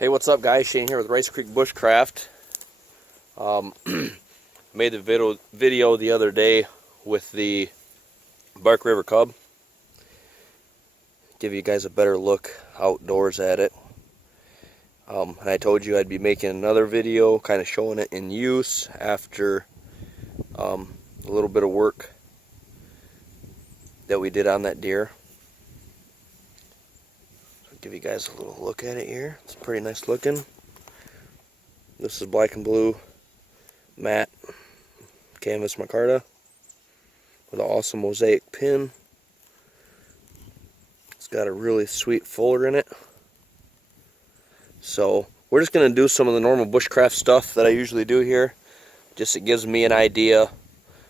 Hey, what's up guys? Shane here with Rice Creek Bushcraft. Made the video the other day with the Bark River Cub. Give you guys a better look outdoors at it. And I told you I'd be making another video kind of showing it in use after a little bit of work that we did on that deer. Give you guys a little look at it here. It's pretty nice looking. This is black and blue matte canvas micarta with an awesome mosaic pin. It's got a really sweet fuller in it. So we're just going to do some of the normal bushcraft stuff that I usually do here. Just it gives me an idea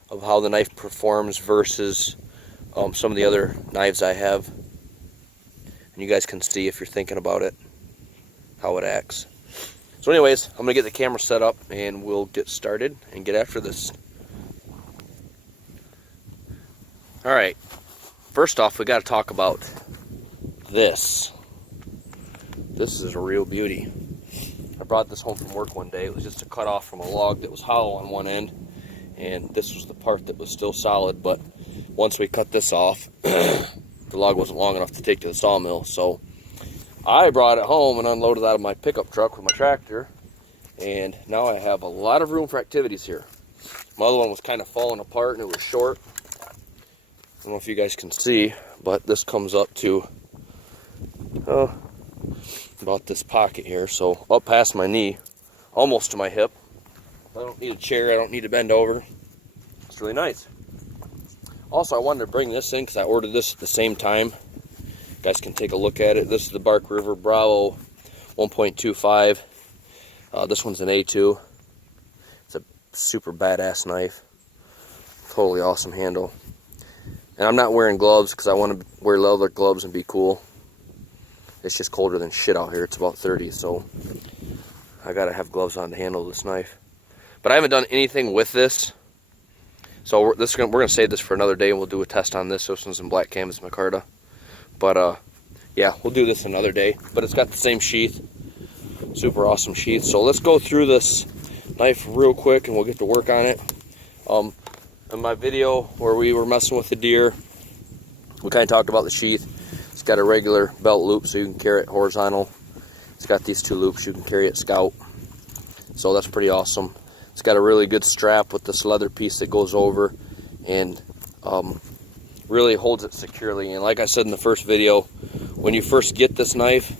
of how the knife performs versus some of the other knives I have. And you guys can see, if you're thinking about it, how it acts. So anyways, I'm going to get the camera set up and we'll get started and get after this. Alright, first off we got to talk about this. This is a real beauty. I brought this home from work one day. It was just a cut off from a log that was hollow on one end, and this was the part that was still solid, but once we cut this off the log wasn't long enough to take to the sawmill, so I brought it home and unloaded it out of my pickup truck with my tractor, and now I have a lot of room for activities here. My other one was kind of falling apart and it was short. I don't know if you guys can see, but this comes up to about this pocket here, so up past my knee, almost to my hip. I don't need a chair, I don't need to bend over. It's really nice. Also, I wanted to bring this in because I ordered this at the same time. You guys can take a look at it. This is the Bark River Bravo 1.25. This one's an A2. It's a super badass knife. Totally awesome handle. And I'm not wearing gloves because I want to wear leather gloves and be cool. It's just colder than shit out here. It's about 30, so I gotta have gloves on to handle this knife. But I haven't done anything with this. So we're going to save this for another day, and we'll do a test on this. This one's in black canvas micarta. But yeah, we'll do this another day. But it's got the same sheath. Super awesome sheath. So let's go through this knife real quick and we'll get to work on it. In my video where we were messing with the deer, we kind of talked about the sheath. It's got a regular belt loop so you can carry it horizontal. It's got these two loops, you can carry it scout. So that's pretty awesome. It's got a really good strap with this leather piece that goes over and really holds it securely. And like I said in the first video, when you first get this knife,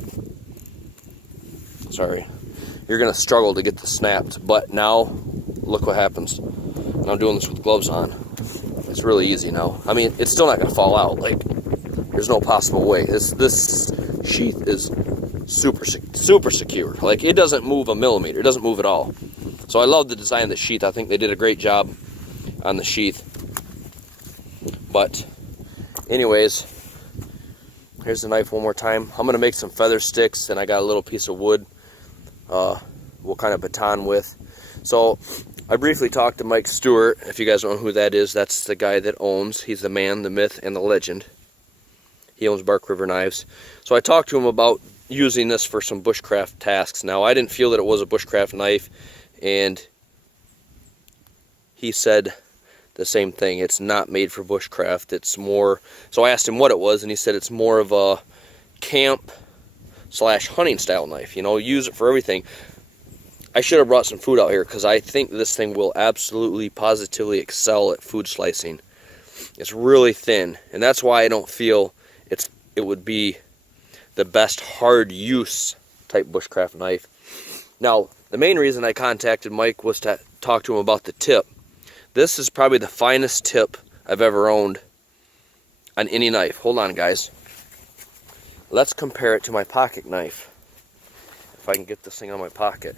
you're going to struggle to get this snapped. But now, look what happens. And I'm doing this with gloves on. It's really easy now. I mean, it's still not going to fall out. Like, there's no possible way. This sheath is super secure. Like, it doesn't move a millimeter. It doesn't move at all. So I love the design of the sheath. I think they did a great job on the sheath. But anyways, here's the knife one more time. I'm going to make some feather sticks, and I got a little piece of wood we'll kind of baton with. So I briefly talked to Mike Stewart. If you guys don't know who that is, that's the guy that owns, he's the man, the myth, and the legend. He owns Bark River Knives. So I talked to him about using this for some bushcraft tasks. Now, I didn't feel that it was a bushcraft knife, and he said the same thing. It's not made for bushcraft. It's more, so I asked him what it was, and he said it's more of a camp / hunting style knife. You know, use it for everything. I should have brought some food out here because I think this thing will absolutely positively excel at food slicing. It's really thin, and that's why I don't feel it would be the best hard use type bushcraft knife. Now, the main reason I contacted Mike was to talk to him about the tip. This is probably the finest tip I've ever owned on any knife. Hold on, guys. Let's compare it to my pocket knife. If I can get this thing on my pocket.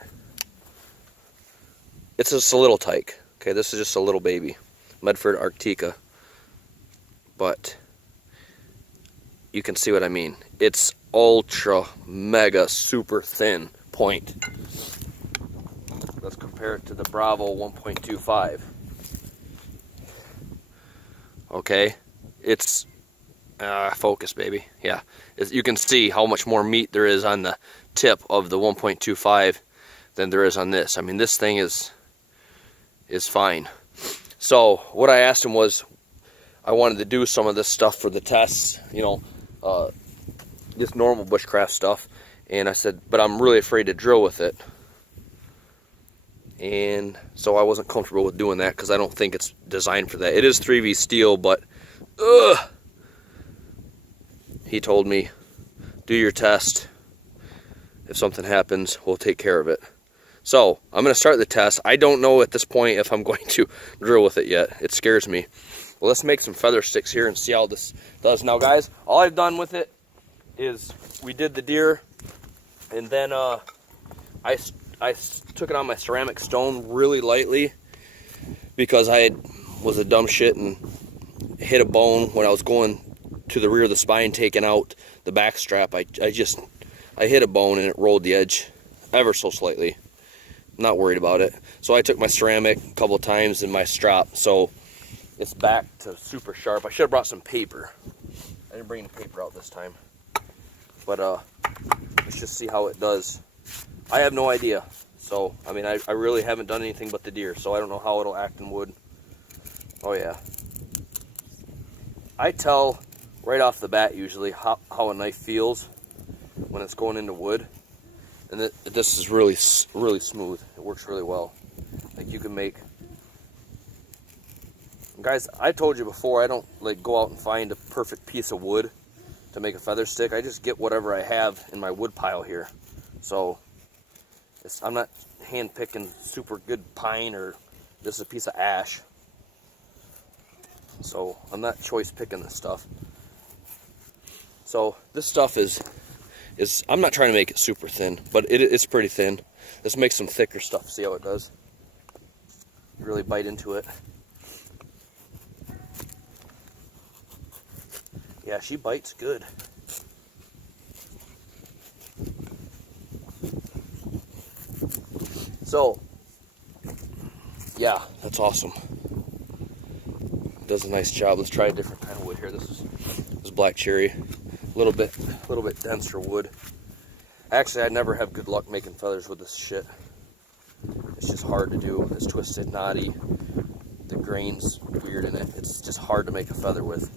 It's just a little tyke. Okay, this is just a little baby. Medford Arctica. But you can see what I mean. It's ultra, mega, super thin point. Let's compare it to the Bravo 1.25. Okay, it's focus, baby. Yeah, you can see how much more meat there is on the tip of the 1.25 than there is on this. I mean, this thing is fine. So what I asked him was, I wanted to do some of this stuff for the tests, you know, just normal bushcraft stuff. And I said, but I'm really afraid to drill with it. And so I wasn't comfortable with doing that because I don't think it's designed for that. It is 3V steel, but he told me, do your test. If something happens, we'll take care of it. So I'm going to start the test. I don't know at this point if I'm going to drill with it yet. It scares me. Well, let's make some feather sticks here and see how this does. Now, guys, all I've done with it is we did the deer, and then I took it on my ceramic stone really lightly because I was a dumb shit and hit a bone when I was going to the rear of the spine, taking out the back strap. I hit a bone and it rolled the edge ever so slightly. I'm not worried about it. So I took my ceramic a couple of times in my strap, so it's back to super sharp. I should have brought some paper. I didn't bring the paper out this time. But let's just see how it does. I have no idea. So, I mean, I really haven't done anything but the deer, so I don't know how it'll act in wood. Oh yeah. I tell right off the bat usually how a knife feels when it's going into wood. And this is really smooth. It works really well. Like, you can make... Guys, I told you before, I don't like go out and find a perfect piece of wood to make a feather stick. I just get whatever I have in my wood pile here. So I'm not hand picking super good pine or this is a piece of ash. So I'm not choice picking this stuff. So this stuff is I'm not trying to make it super thin, but it's pretty thin. Let's make some thicker stuff, see how it does. Really bite into it. Yeah, she bites good. So, yeah, that's awesome. Does a nice job. Let's try a different kind of wood here. This is black cherry, a little bit denser wood. Actually, I never have good luck making feathers with this shit. It's just hard to do. It's twisted, knotty. The grain's weird in it. It's just hard to make a feather with.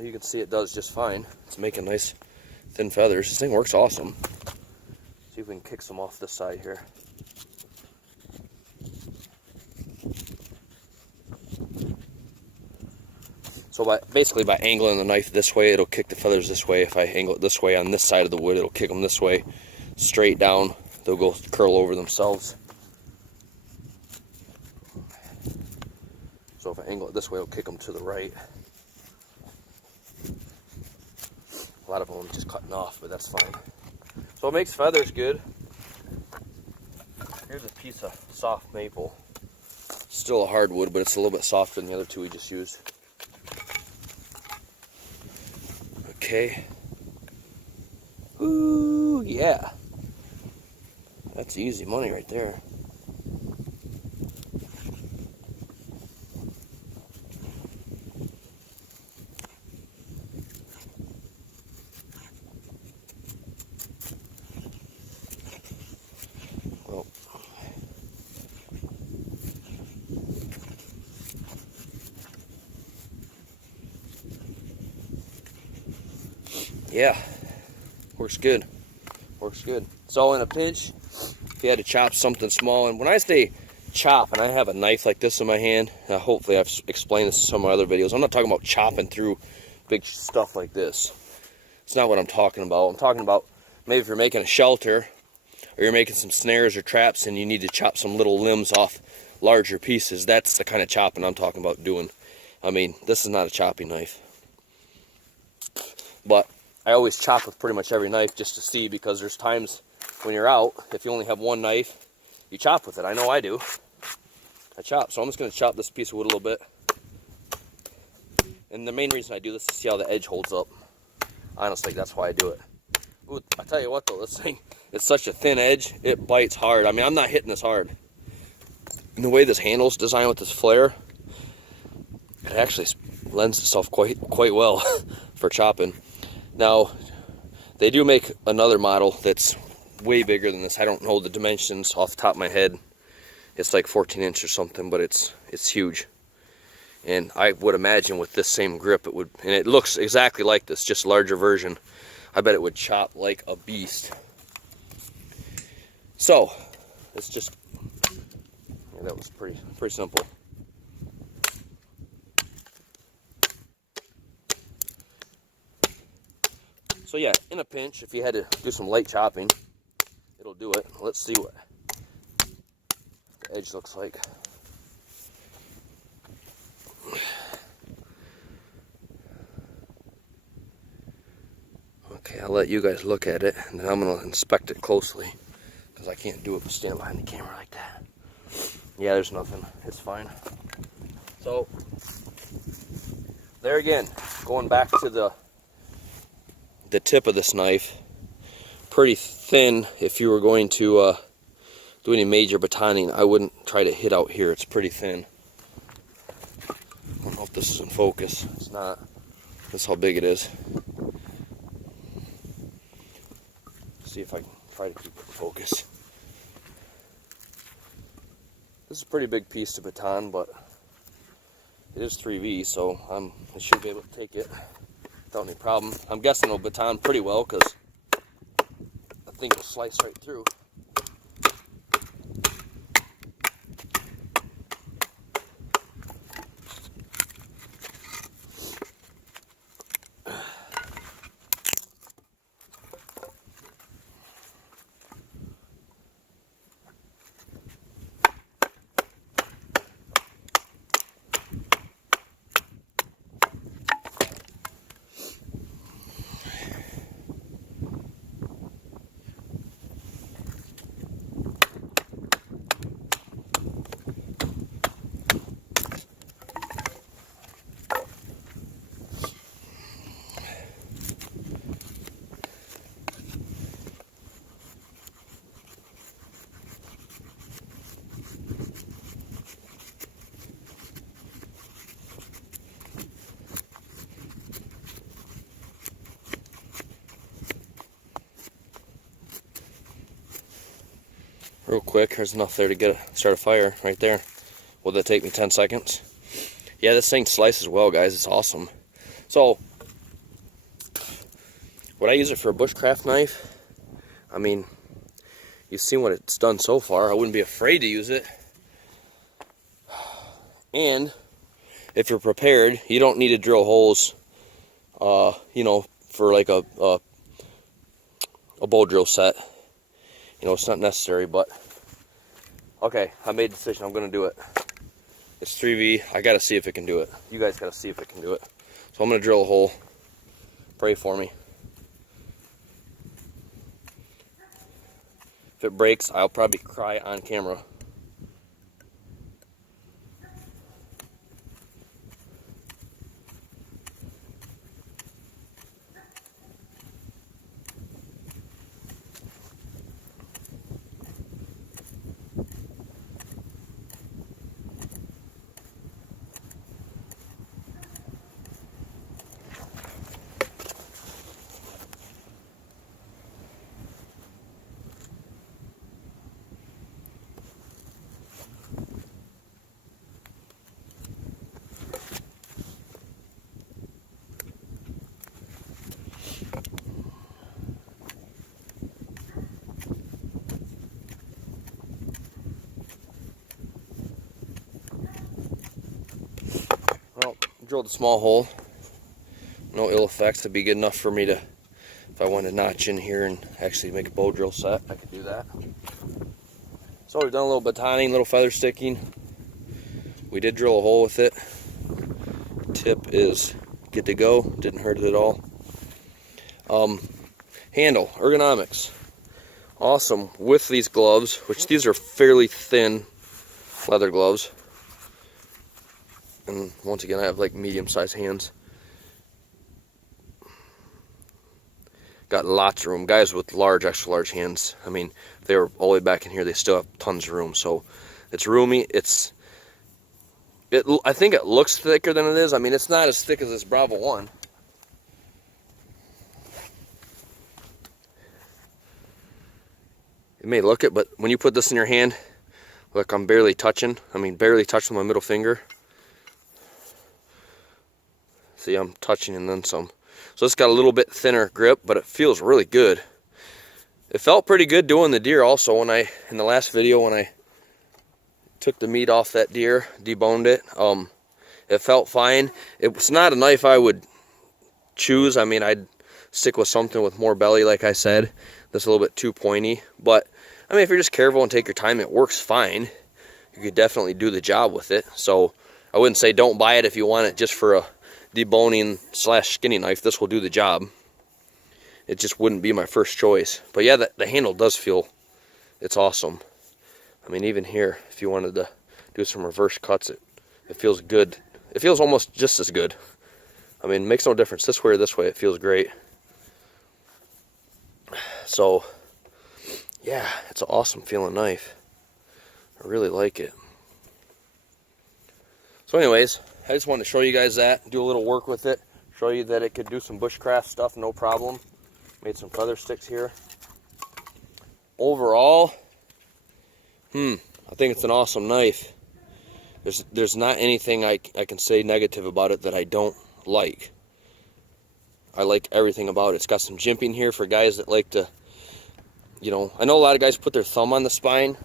You can see it does just fine. It's making nice thin feathers. This thing works awesome. See if we can kick some off this side here. So basically by angling the knife this way, it'll kick the feathers this way. If I angle it this way on this side of the wood, it'll kick them this way, straight down. They'll go curl over themselves. So if I angle it this way, it'll kick them to the right. A lot of them just cutting off, but that's fine. So it makes feathers good. Here's a piece of soft maple. Still a hardwood, but it's a little bit softer than the other two we just used. Okay. Ooh, yeah. That's easy money right there. Yeah, works good. Works good. So in a pinch, if you had to chop something small, and when I say chop, and I have a knife like this in my hand, hopefully I've explained this in some of my other videos. I'm not talking about chopping through big stuff like this. It's not what I'm talking about. I'm talking about maybe if you're making a shelter, or you're making some snares or traps, and you need to chop some little limbs off larger pieces. That's the kind of chopping I'm talking about doing. I mean, this is not a chopping knife. But I always chop with pretty much every knife just to see, because there's times when you're out, if you only have one knife, you chop with it. I know I do. I chop. So I'm just going to chop this piece of wood a little bit. And the main reason I do this is to see how the edge holds up. Honestly, that's why I do it. Ooh, I tell you what though, this thing, it's such a thin edge, it bites hard. I mean, I'm not hitting this hard. And the way this handle's designed with this flare, it actually lends itself quite well for chopping. Now, they do make another model that's way bigger than this. I don't know the dimensions off the top of my head. It's like 14 inch or something, but it's huge. And I would imagine with this same grip, it would, and it looks exactly like this, just larger version. I bet it would chop like a beast. So, it's just, yeah, that was pretty simple. So yeah, in a pinch, if you had to do some light chopping, it'll do it. Let's see what the edge looks like. Okay, I'll let you guys look at it, and then I'm going to inspect it closely, because I can't do it with stand behind the camera like that. Yeah, there's nothing. It's fine. So, there again, going back to the tip of this knife, pretty thin. If you were going to do any major batoning, I wouldn't try to hit out here. It's pretty thin. I don't know if this is in focus. It's not. That's how big it is. See if I can try to keep it in focus. This is a pretty big piece to baton, but it is 3V, so I should be able to take it without any problem. I'm guessing it'll baton pretty well, because I think it'll slice right through. Real quick, there's enough there to start a fire right there. Will that take me 10 seconds? Yeah, this thing slices well, guys. It's awesome. So, would I use it for a bushcraft knife? I mean, you've seen what it's done so far. I wouldn't be afraid to use it. And if you're prepared, you don't need to drill holes, you know, for like a bow drill set. You know, it's not necessary, but okay, I made a decision. I'm going to do it. It's 3V. I got to see if it can do it. You guys got to see if it can do it. So I'm going to drill a hole. Pray for me. If it breaks, I'll probably cry on camera. Well, drilled a small hole. No ill effects. That'd be good enough for me to, if I want to notch in here and actually make a bow drill set, I could do that. So we've done a little batoning, little feather sticking. We did drill a hole with it. Tip is good to go. Didn't hurt it at all. Handle, ergonomics. Awesome with these gloves, which these are fairly thin leather gloves. And once again, I have like medium-sized hands. got lots of room. Guys with large, extra large hands, I mean, if they were all the way back in here, they still have tons of room. So it's roomy. I think it looks thicker than it is. I mean, it's not as thick as this Bravo 1. It may look it, but when you put this in your hand, look, I'm barely touching. I mean, barely touching my middle finger. See, I'm touching and then some. So it's got a little bit thinner grip, but it feels really good. It felt pretty good doing the deer also in the last video when I took the meat off that deer, deboned it. It felt fine. It was not a knife I would choose. I mean, I'd stick with something with more belly, like I said. That's a little bit too pointy. But, I mean, if you're just careful and take your time, it works fine. You could definitely do the job with it. So, I wouldn't say don't buy it if you want it just for a deboning / skinny knife. This will do the job. It just wouldn't be my first choice. But yeah, the handle does feel, it's awesome. I mean, even here, if you wanted to do some reverse cuts, it feels good. It feels almost just as good. I mean, it makes no difference this way or this way. It feels great. So, yeah, it's an awesome feeling knife. I really like it. So anyways, I just wanted to show you guys that, do a little work with it, show you that it could do some bushcraft stuff, no problem. Made some feather sticks here. Overall, I think it's an awesome knife. There's not anything I can say negative about it that I don't like. I like everything about it. It's got some jimping here for guys that like to, you know, I know a lot of guys put their thumb on the spine.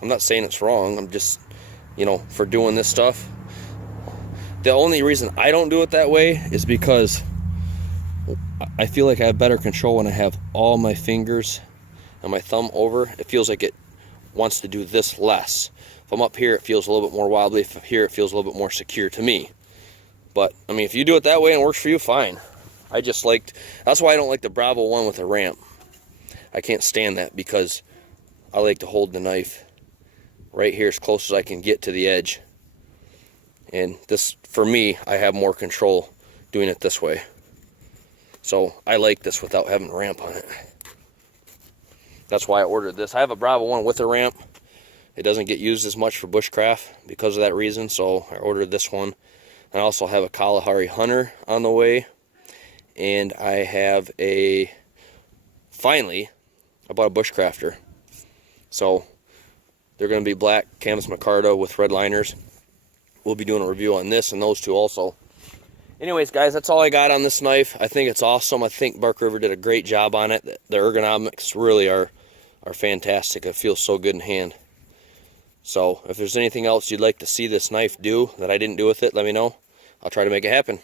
I'm not saying it's wrong. I'm just, you know, for doing this stuff. The only reason I don't do it that way is because I feel like I have better control when I have all my fingers and my thumb over. It feels like it wants to do this less. If I'm up here, it feels a little bit more wobbly. If I'm here, it feels a little bit more secure to me. But, I mean, if you do it that way and it works for you, fine. That's why I don't like the Bravo 1 with a ramp. I can't stand that because I like to hold the knife right here as close as I can get to the edge. And this, for me, I have more control doing it this way. So I like this without having a ramp on it. That's why I ordered this. I have a Bravo 1 with a ramp. It doesn't get used as much for bushcraft because of that reason, so I ordered this one. I also have a Kalahari Hunter on the way. And I have finally, I bought a bushcrafter. So they're going to be black canvas micarta with red liners. We'll be doing a review on this and those two also. Anyways, guys, that's all I got on this knife. I think it's awesome. I think Bark River did a great job on it. The ergonomics really are fantastic. It feels so good in hand. So if there's anything else you'd like to see this knife do that I didn't do with it, let me know. I'll try to make it happen.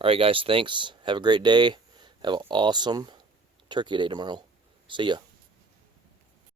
All right, guys, thanks. Have a great day. Have an awesome Turkey Day tomorrow. See ya.